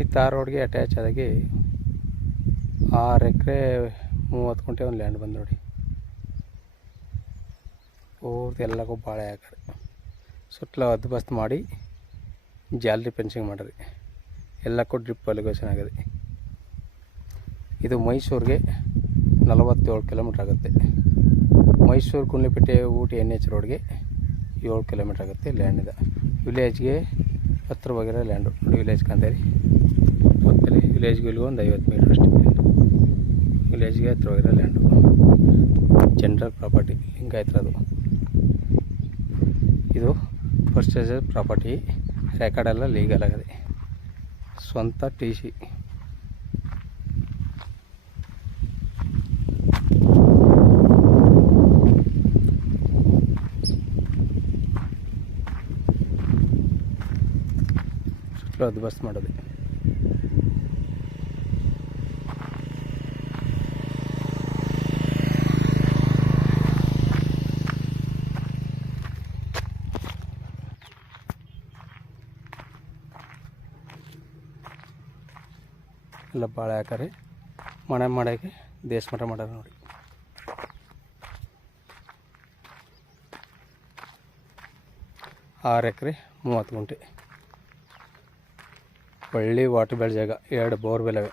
ಈ ತಾರ್ ರೋಡ್ಗೆ ಅಟ್ಯಾಚ್ ಆದಾಗೆ 6 ಎಕರೆ 30 ಗುಂಟೆ ಒಂದು ಲ್ಯಾಂಡ್ ಬಂದು ನೋಡಿ. ಪೂರ್ತಿ ಎಲ್ಲಕ್ಕೂ ಬಾಳೆ ಹಾಕ್ರಿ, ಸುತ್ತಲ ಹದ್ಬಸ್ತ್ ಮಾಡಿ ಜಾಲರಿ ಫೆನ್ಸಿಂಗ್ ಮಾಡಿರಿ, ಎಲ್ಲಕ್ಕೂ ಡ್ರಿಪ್ ಅಲಿಗೇಷನ್ ಆಗಿದೆ. ಇದು ಮೈಸೂರಿಗೆ 47 ಕಿಲೋಮೀಟ್ರ್ ಆಗುತ್ತೆ. ಮೈಸೂರು ಗುಂಡ್ಲುಪೇಟೆ ಊಟಿ NH ರೋಡ್ಗೆ 7 ಕಿಲೋಮೀಟ್ರ್ ಆಗುತ್ತೆ ಲ್ಯಾಂಡ್ ಇದೆ. ವಿಲೇಜ್ಗೆ ಹತ್ತಿರವಾಗಿರೋ ಲ್ಯಾಂಡು ನೋಡಿ, ವಿಲೇಜ್ ಕಾಂತೇರಿ ಪಕ್ಕದಲ್ಲಿ. ವಿಲೇಜ್ಗೆ ಇಲ್ಲಿಗೆ ಒಂದು 50 ಮೀಟ್ರ್ ಅಷ್ಟೇ. ವಿಲೇಜ್ಗೆ ಹತ್ತಿರವಾಗಿರೋ ಲ್ಯಾಂಡು, ಜನರಲ್ ಪ್ರಾಪರ್ಟಿ ಹಿಂಗಾಯ್ತರದು. ಇದು ಪರ್ಚೇಸರ್ ಪ್ರಾಪರ್ಟಿ, ರೆಕಾರ್ಡೆಲ್ಲ ಲೀಗಲ್ ಆಗಿದೆ, ಸ್ವಂತ TC. ಅದು ಬಸ್ ಮಾಡೋದು. ಎಲ್ಲ ಬಾಳೆ ಹಾಕಾರೆ, ಮನೆ ಮಾಡೋಕ್ಕೆ ದೇಶ ಮರ ಮಾಡೋದು ನೋಡಿ. ಆರು ಎಕರೆ 30 ಗುಂಟೆ, ಒಳ್ಳೆ ವಾಟರ್ ಬೆಳೆ ಜಾಗ, 2 ಬೋರ್ವೆಲ್ ಅವೆ.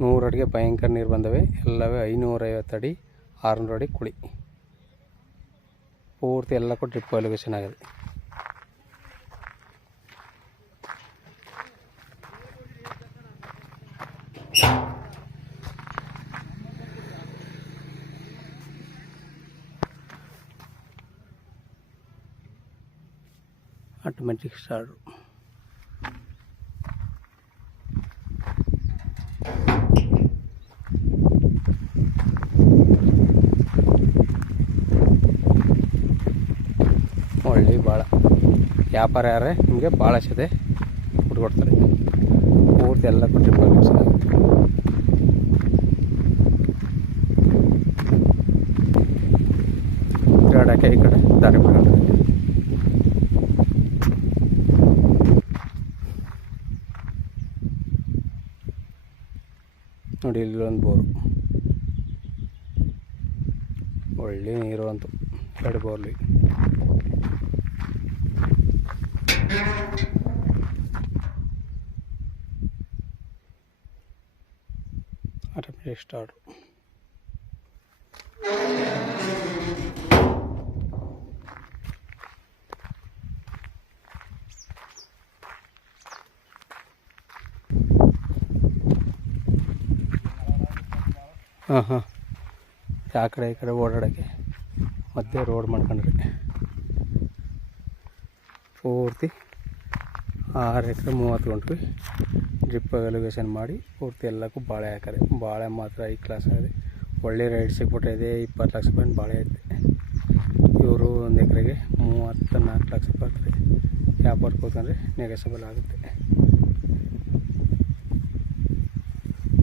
ನೂರು ಅಡಿಗೆ ಭಯಂಕರ ನೀರು ಬಂದವೆ, ಎಲ್ಲವೇ 550 ಅಡಿ 600 ಅಡಿ ಕುಳಿ. ಪೂರ್ತಿ ಎಲ್ಲಕ್ಕೂ ಡ್ರಿಪ್ ಅಲಿಗೇಷನ್ ಆಗಿದೆ. Automatic start. ಒಳ್ಳೆ ಭಾಳ ವ್ಯಾಪಾರ ಯಾರೇ ನಿಮಗೆ ಭಾಳ ಜೊತೆ ಕೊಟ್ಕೊಡ್ತಾರೆ. ಪೂರ್ತಿ ಎಲ್ಲ ಕೊಟ್ಟು ಗಾಡಕ್ಕೆ ಈ ಕಡೆ ದಾರಿ ಮಾಡ್ತಾರೆ. ನೋಡಿ, ಇಲ್ಲೊಂದು ಬೋರು, ಒಳ್ಳೆ ನೀರು ಅಂತೂ 2 ಬೋರ್ಲಿ. Automatic start. ಹಾಂ, ಆ ಕಡೆ ಈ ಕಡೆ ಓಡಾಡೋಕ್ಕೆ ಮಧ್ಯೆ ರೋಡ್ ಮಾಡ್ಕೊಂಡ್ರಿ. ಪೂರ್ತಿ 6 ಎಕರೆ 30 ಗುಂಟೆ ಡ್ರಿಪ್ ಅಲಿಗೇಷನ್ ಮಾಡಿ ಪೂರ್ತಿ ಎಲ್ಲಕ್ಕೂ ಬಾಳೆ ಹಾಕಾರೆ. ಬಾಳೆ ಮಾತ್ರ ಈ ಕ್ಲಾಸ್ ಆಗಿದೆ, ಒಳ್ಳೆ ರೇಟ್ ಸಿಕ್ಬಿಟ್ಟಿದೆ. 20 ಲಕ್ಷ ರೂಪಾಯಿ ಬಾಳೆ ಐತೆ. ಇವರು 1 ಎಕರೆಗೆ 34 ಲಕ್ಷ ರೂಪಾಯಿ ಆಗ್ತದೆ. ವ್ಯಾಪಾರಕ್ಕೆ ಹೋಗ್ತಂದ್ರೆ ನೆಗೆಸಬಲ್ ಆಗುತ್ತೆ.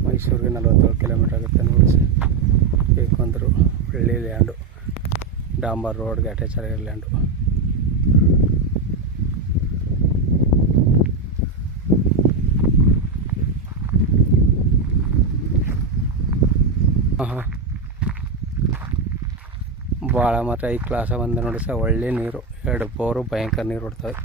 ಮೈಸೂರಿಗೆ 47 ಕಿಲೋಮೀಟ್ರ್ ಆಗುತ್ತೆ ನೋಡಿ ಸರ್. ಬೇಕು ಅಂದರು ಒಳ್ಳೆ ಲ್ಯಾಂಡು, ಡಾಂಬರ್ ರೋಡ್ಗೆ ಅಟ್ಯಾಚ್ ಆಗಿರೋ ಲ್ಯಾಂಡು. ಹಾಂ, ಭಾಳ ಮಾತ್ರ ಈ ಕ್ಲಾಸ ಬಂದ ನೋಡಿ ಸರ್. ಒಳ್ಳೆ ನೀರು, 2 ಬೋರು ಭಯಂಕರ ನೀರು ಹೊಡ್ತವೆ.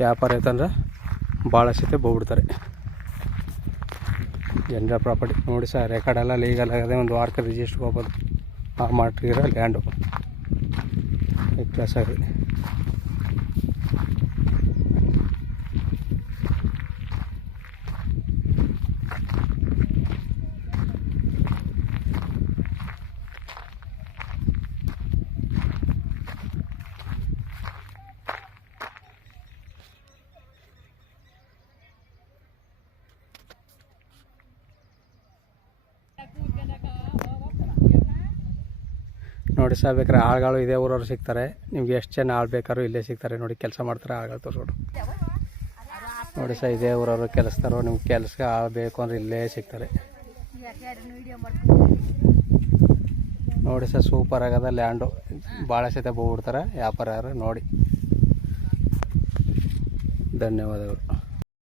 ವ್ಯಾಪಾರ ಐತಂದ್ರೆ ಭಾಳ ಸತಿ ಬೋಗ್ಬಿಡ್ತಾರೆ. ಜನರ ಪ್ರಾಪರ್ಟಿ ನೋಡಿ ಸರ್, ರೆಕಾರ್ಡೆಲ್ಲ ಲೀಗಲ್ ಆಗದೆ. ಒಂದು ವಾರಕ್ಕೆ ರಿಜಿಸ್ಟ್ರ್ ಹೋಗ್ಬೋದು. ಆ ಮಾಡಿರೋ ಲ್ಯಾಂಡು ಕ್ಲಾಸ್ ಆಗಿದೆ. ನೋಡಿ ಸರ್ ಬೇಕಾದ್ರೆ ಆಳುಗಳು ಇದೇ ಊರವ್ರು ಸಿಗ್ತಾರೆ. ನಿಮ್ಗೆ ಎಷ್ಟು ಜನ ಆಳು ಬೇಕಾದ್ರೂ ಇಲ್ಲೇ ಸಿಗ್ತಾರೆ. ನೋಡಿ ಕೆಲಸ ಮಾಡ್ತಾರೆ ಆಳುಗಳು ತೋರಿಸ್ಬಿಟ್ಟು. ನೋಡಿ ಸರ್ ಇದೇ ಊರವರು ಕೆಲಸದಾರೋ ನಿಮ್ಗೆ ಕೆಲಸಕ್ಕೆ ಆಳು ಬೇಕು ಅಂದ್ರೆ ಇಲ್ಲೇ ಸಿಗ್ತಾರೆ. ನೋಡಿ ಸರ್ ಸೂಪರ್ ಆಗದ ಲ್ಯಾಂಡು. ಭಾಳ ಸತೆ ಬೋಗ್ಬಿಡ್ತಾರೆ ವ್ಯಾಪಾರ ನೋಡಿ. ಧನ್ಯವಾದಗಳು.